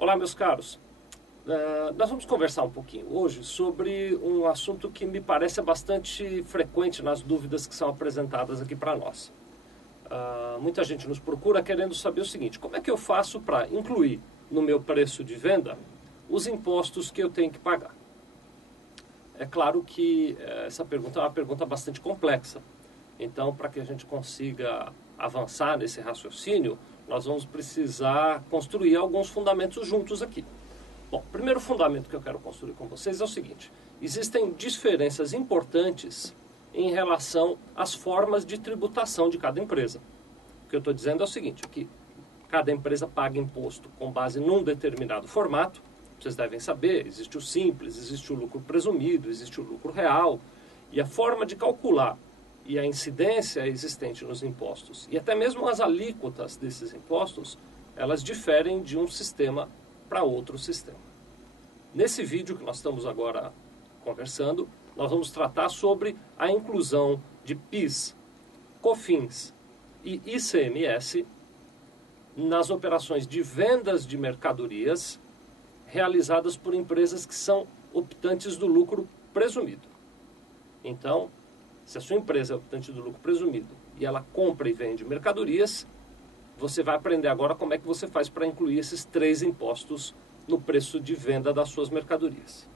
Olá, meus caros. Nós vamos conversar um pouquinho hoje sobre um assunto que me parece bastante frequente nas dúvidas que são apresentadas aqui para nós. Muita gente nos procura querendo saber o seguinte: como é que eu faço para incluir no meu preço de venda os impostos que eu tenho que pagar? É claro que essa pergunta é uma pergunta bastante complexa. Então, para que a gente consiga avançar nesse raciocínio, nós vamos precisar construir alguns fundamentos juntos aqui. Bom, o primeiro fundamento que eu quero construir com vocês é o seguinte: existem diferenças importantes em relação às formas de tributação de cada empresa. O que eu estou dizendo é o seguinte, que cada empresa paga imposto com base num determinado formato. Vocês devem saber, existe o simples, existe o lucro presumido, existe o lucro real, e a forma de calcular e a incidência existente nos impostos, e até mesmo as alíquotas desses impostos, elas diferem de um sistema para outro sistema. Nesse vídeo que nós estamos agora conversando, nós vamos tratar sobre a inclusão de PIS, COFINS e ICMS nas operações de vendas de mercadorias realizadas por empresas que são optantes do lucro presumido. Então, se a sua empresa é optante do lucro presumido e ela compra e vende mercadorias, você vai aprender agora como é que você faz para incluir esses 3 impostos no preço de venda das suas mercadorias.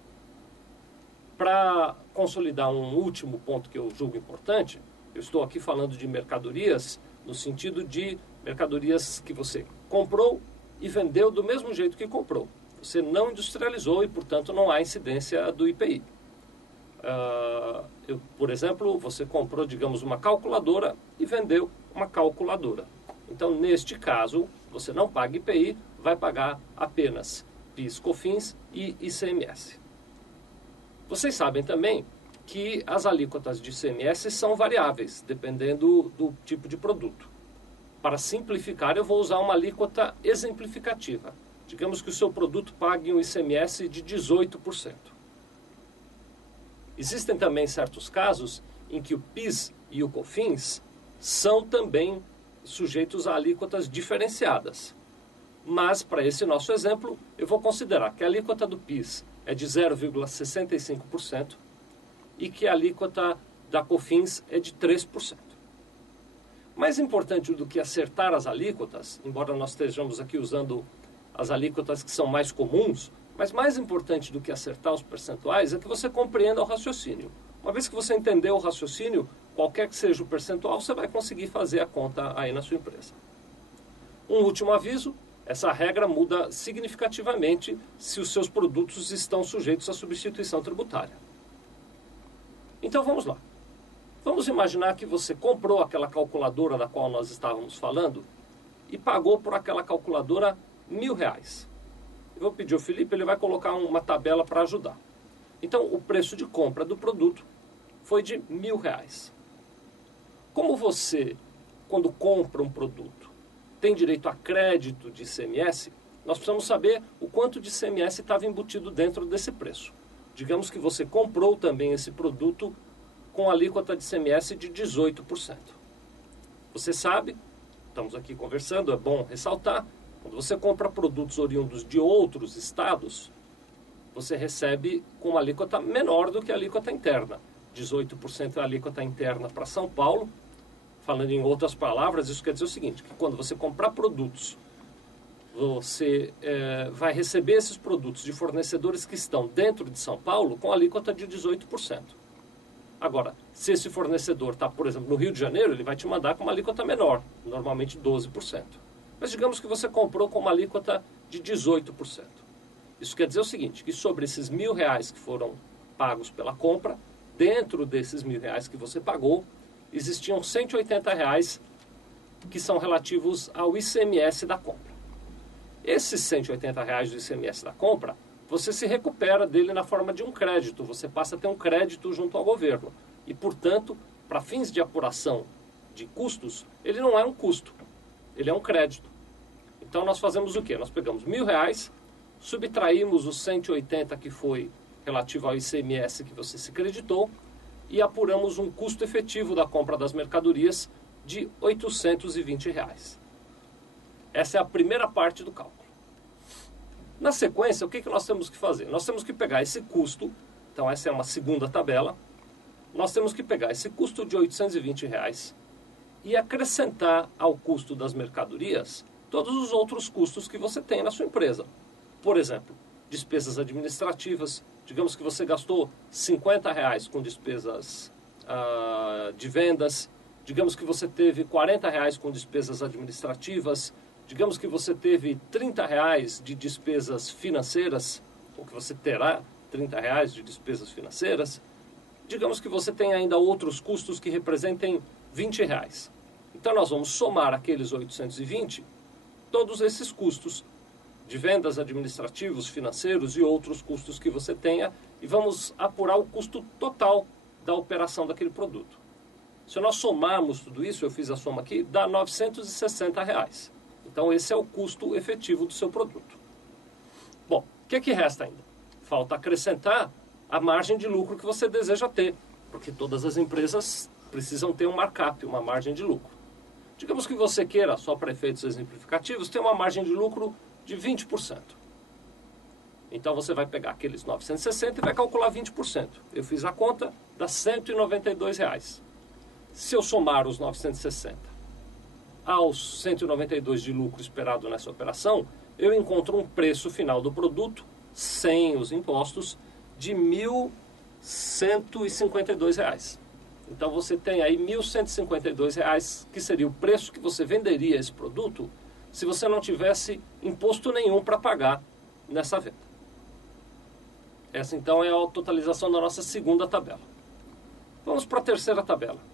Para consolidar um último ponto que eu julgo importante, eu estou aqui falando de mercadorias no sentido de mercadorias que você comprou e vendeu do mesmo jeito que comprou. Você não industrializou e, portanto, não há incidência do IPI. Por exemplo, você comprou, digamos, uma calculadora e vendeu uma calculadora. Então, neste caso, você não paga IPI, vai pagar apenas PIS, COFINS e ICMS. Vocês sabem também que as alíquotas de ICMS são variáveis, dependendo do tipo de produto. Para simplificar, eu vou usar uma alíquota exemplificativa. Digamos que o seu produto pague um ICMS de 18%. Existem também certos casos em que o PIS e o COFINS são também sujeitos a alíquotas diferenciadas. Mas, para esse nosso exemplo, eu vou considerar que a alíquota do PIS é de 0,65% e que a alíquota da COFINS é de 3%. Mais importante do que acertar as alíquotas, embora nós estejamos aqui usando as alíquotas que são mais comuns, mas mais importante do que acertar os percentuais é que você compreenda o raciocínio. Uma vez que você entendeu o raciocínio, qualquer que seja o percentual, você vai conseguir fazer a conta aí na sua empresa. Um último aviso: essa regra muda significativamente se os seus produtos estão sujeitos à substituição tributária. Então vamos lá. Vamos imaginar que você comprou aquela calculadora da qual nós estávamos falando e pagou por aquela calculadora R$1.000. Eu vou pedir ao Felipe, ele vai colocar uma tabela para ajudar. Então, o preço de compra do produto foi de R$1.000. Como você, quando compra um produto, tem direito a crédito de ICMS, nós precisamos saber o quanto de ICMS estava embutido dentro desse preço. Digamos que você comprou também esse produto com alíquota de ICMS de 18%. Você sabe, estamos aqui conversando, é bom ressaltar, quando você compra produtos oriundos de outros estados, você recebe com uma alíquota menor do que a alíquota interna. 18% é a alíquota interna para São Paulo. Falando em outras palavras, isso quer dizer o seguinte, que quando você comprar produtos, você vai receber esses produtos de fornecedores que estão dentro de São Paulo com alíquota de 18%. Agora, se esse fornecedor está, por exemplo, no Rio de Janeiro, ele vai te mandar com uma alíquota menor, normalmente 12%. Mas digamos que você comprou com uma alíquota de 18%. Isso quer dizer o seguinte, que sobre esses R$1.000 que foram pagos pela compra, dentro desses R$1.000 que você pagou, existiam R$180 que são relativos ao ICMS da compra. Esses R$180 do ICMS da compra, você se recupera dele na forma de um crédito, você passa a ter um crédito junto ao governo. E, portanto, para fins de apuração de custos, ele não é um custo, ele é um crédito. Então nós fazemos o quê? Nós pegamos R$1.000, subtraímos os 180 que foi relativo ao ICMS que você se creditou e apuramos um custo efetivo da compra das mercadorias de R$820. Essa é a primeira parte do cálculo. Na sequência, o que nós temos que fazer? Nós temos que pegar esse custo, então essa é uma segunda tabela, nós temos que pegar esse custo de R$ 820 e acrescentar ao custo das mercadorias todos os outros custos que você tem na sua empresa. Por exemplo, despesas administrativas, digamos que você gastou R$ 50 com despesas de vendas, digamos que você teve R$ 40 com despesas administrativas, digamos que você teve R$ 30 de despesas financeiras, ou que você terá R$ 30 de despesas financeiras, digamos que você tem ainda outros custos que representem R$ 20. Então nós vamos somar aqueles 820, todos esses custos de vendas, administrativos, financeiros e outros custos que você tenha, e vamos apurar o custo total da operação daquele produto. Se nós somarmos tudo isso, eu fiz a soma aqui, dá R$ 960. Então esse é o custo efetivo do seu produto. Bom, o que resta ainda? Falta acrescentar a margem de lucro que você deseja ter, porque todas as empresas precisam ter um markup, uma margem de lucro. Digamos que você queira, só para efeitos exemplificativos, ter uma margem de lucro de 20%. Então você vai pegar aqueles 960 e vai calcular 20%. Eu fiz a conta, dá R$ 192. Se eu somar os 960 aos 192 de lucro esperado nessa operação, eu encontro um preço final do produto, sem os impostos, de R$ 1.152. Então você tem aí R$ 1.152, que seria o preço que você venderia esse produto se você não tivesse imposto nenhum para pagar nessa venda. Essa então é a totalização da nossa segunda tabela. Vamos para a terceira tabela.